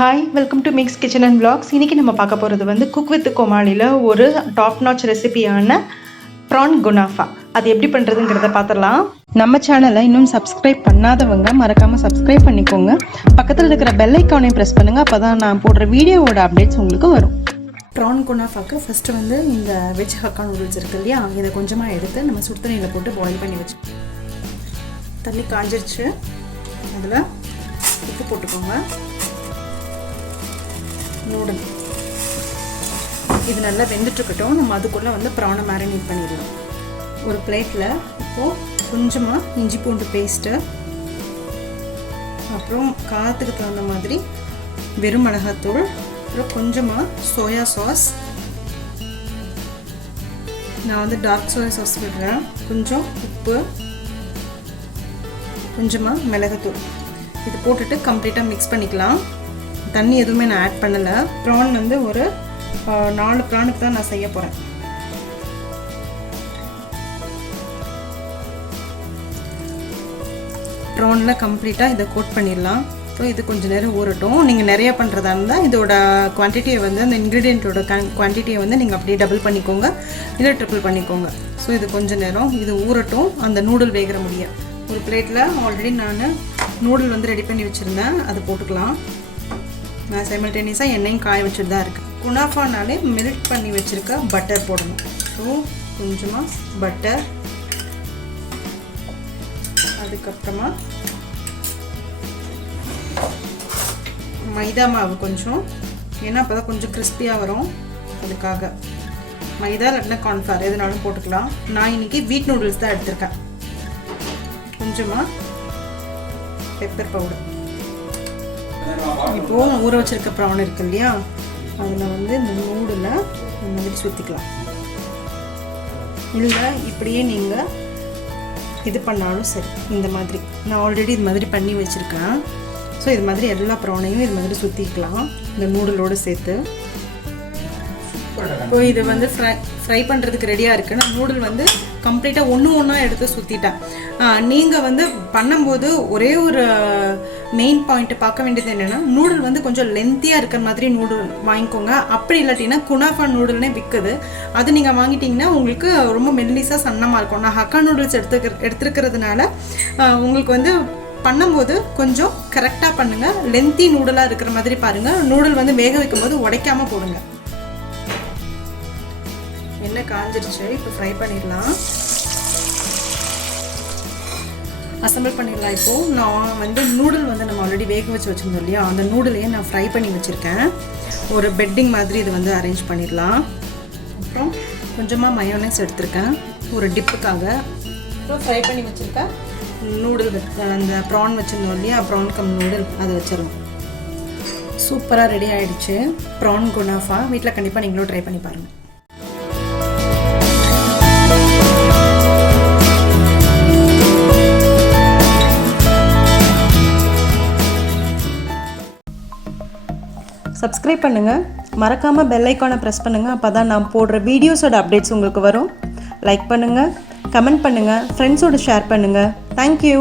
Hi welcome to mix kitchen and vlogs. இன்றைக்கி நம்ம பார்க்க போகிறது வந்து குக் வித் கோமாளியில் ஒரு டாப் நாச் ரெசிபியான ப்ரான் குனாஃபா. அது எப்படி பண்ணுறதுங்கிறத பார்த்துடலாம். நம்ம சேனலை இன்னும் சப்ஸ்கிரைப் பண்ணாதவங்க மறக்காமல் சப்ஸ்கிரைப் பண்ணிக்கோங்க. பக்கத்தில் இருக்கிற பெல் ஐக்கானையும் ப்ரெஸ் பண்ணுங்கள். அப்போ தான் நான் போடுற வீடியோவோட அப்டேட்ஸ் உங்களுக்கு வரும். ப்ரான் குனாஃபாக்கு ஃபஸ்ட்டு வந்து இந்த வெஜ் ஹக்கா நூடுல்ஸ் இருக்குது இல்லையா, இதை கொஞ்சமாக எடுத்து நம்ம சுடு தண்ணியில் போட்டு பாயில் பண்ணி வச்சு தண்ணி காஞ்சிருச்சு. அதில் உப்பு போட்டுக்கோங்க. நூடுல் இது நல்லா வெந்துட்டுருக்கட்டும். நம்ம அதுக்குள்ளே வந்து ப்ரானை மேரினேட் பண்ணிடலாம். ஒரு பிளேட்டில் இப்போது கொஞ்சமாக இஞ்சி பூண்டு பேஸ்ட்டு, அப்புறம் காரத்துக்கு தகுந்த மாதிரி வெறும் மிளகாத்தூள், அப்புறம் கொஞ்சமாக சோயா சாஸ். நான் வந்து டார்க் சோயா சாஸ் விடுறேன். கொஞ்சம் உப்பு, கொஞ்சமாக மிளகாத்தூள். இது போட்டுட்டு கம்ப்ளீட்டாக மிக்ஸ் பண்ணிக்கலாம். தண்ணி எதுவுமே நான் ஆட் பண்ணலை. ப்ரான் வந்து ஒரு 4 ப்ரானுக்கு தான் நான் செய்ய போகிறேன். ப்ரானில் கம்ப்ளீட்டாக இதை கோட் பண்ணிடலாம். ஸோ இது கொஞ்சம் நேரம் ஊறட்டும். நீங்கள் நிறையா பண்ணுறதா இருந்தால் இதோட குவான்டிட்டியை வந்து அந்த இன்க்ரீடியண்ட்டோட குவான்டிட்டியை வந்து நீங்கள் அப்படியே டபுள் பண்ணிக்கோங்க, இல்லை ட்ரிபிள் பண்ணிக்கோங்க. ஸோ இது கொஞ்சம் நேரம் இது ஊறட்டும், அந்த நூடுல் வேகிற முடிய. ஒரு பிளேட்டில் ஆல்ரெடி நான் நூடுல் வந்து ரெடி பண்ணி வச்சுருந்தேன், அதை போட்டுக்கலாம். நான் சைமல்டேனியஸாக எண்ணெயும் காய வச்சுட்டு தான் இருக்குது. குனாஃபானாலே மெல்ட் பண்ணி வச்சுருக்க பட்டர் போடணும். ஸோ கொஞ்சமாக பட்டர், அதுக்கப்புறமா மைதா மாவு கொஞ்சம், ஏன்னா அப்போ தான் கொஞ்சம் கிறிஸ்பியாக வரும். அதுக்காக மைதா இல்லைன்னா கார்ன்ஃப்ளவர் எதுனாலும் போட்டுக்கலாம். நான் இன்றைக்கி வீட் நூடுல்ஸ் தான் எடுத்திருக்கேன். கொஞ்சமாக பெப்பர் பவுடர். இப்போது ஊற வச்சுருக்க ப்ரான் இருக்கு இல்லையா, அதில் வந்து இந்த நூடில் இந்த மாதிரி சுற்றிக்கலாம். இல்லை இப்படியே நீங்கள் இது பண்ணாலும் சரி. இந்த மாதிரி நான் ஆல்ரெடி இது மாதிரி பண்ணி வச்சுருக்கேன். ஸோ இது மாதிரி எல்லா ப்ரானையும் இது மாதிரி சுற்றிக்கலாம் இந்த நூடுலோடு சேர்த்து. இப்போ இது வந்து ஃப்ரை பண்ணுறதுக்கு ரெடியாக இருக்குது. நான் நூடுல் வந்து கம்ப்ளீட்டாக ஒன்றா எடுத்து சுற்றிட்டேன். நீங்கள் வந்து பண்ணும்போது ஒரே ஒரு மெயின் பாயிண்ட்டு பார்க்க வேண்டியது என்னென்னா, நூடுல் வந்து கொஞ்சம் லென்த்தியாக இருக்கிற மாதிரி நூடுல் வாங்கிக்கோங்க. அப்படி இல்லாட்டினா குனாஃபா நூடுல்னே விற்குது, அது நீங்கள் வாங்கிட்டிங்கன்னா உங்களுக்கு ரொம்ப மெல்லிஸாக சன்னமாக இருக்கும். நான் ஹக்கா நூடுல்ஸ் எடுத்துருக்கிறதுனால உங்களுக்கு வந்து பண்ணும்போது கொஞ்சம் கரெக்டாக பண்ணுங்கள். லென்த்தி நூடுலாக இருக்கிற மாதிரி பாருங்கள். நூடுல் வந்து வேக வைக்கும்போது உடைக்காமல் போடுங்க. எண்ணெய் காஞ்சிருச்சு. இப்போ ஃப்ரை பண்ணிடலாம், அசம்பிள் பண்ணிடலாம். இப்போது நான் வந்து நூடுல் வந்து நம்ம ஆல்ரெடி வேக வச்சுருந்தோம் இல்லையா, அந்த நூடுலையே நான் ஃப்ரை பண்ணி வச்சுருக்கேன். ஒரு பெட்டிங் மாதிரி இது வந்து அரேஞ்ச் பண்ணிடலாம். அப்புறம் கொஞ்சமாக மயோனைஸ் எடுத்திருக்கேன் ஒரு டிப்புக்காக. அப்புறம் ஃப்ரை பண்ணி வச்சுருக்கேன் நூடுல், அந்த ப்ரான் வச்சுருந்தோம் இல்லையா, ப்ரான் கம் நூடுல், அதை வச்சிடலாம். சூப்பராக ரெடி ஆகிடுச்சு ப்ரான் குனாஃபா. வீட்டில் கண்டிப்பாக நீங்களும் ட்ரை பண்ணி பாருங்கள். சப்ஸ்கிரைப் பண்ணுங்கள், மறக்காமல் பெல் ஐக்கானை ப்ரெஸ் பண்ணுங்கள். அப்போ தான் நான் போடுற வீடியோஸோட அப்டேட்ஸ் உங்களுக்கு வரும். லைக் பண்ணுங்கள், கமெண்ட் பண்ணுங்கள், ஃப்ரெண்ட்ஸோடு ஷேர் பண்ணுங்கள். தேங்க்யூ.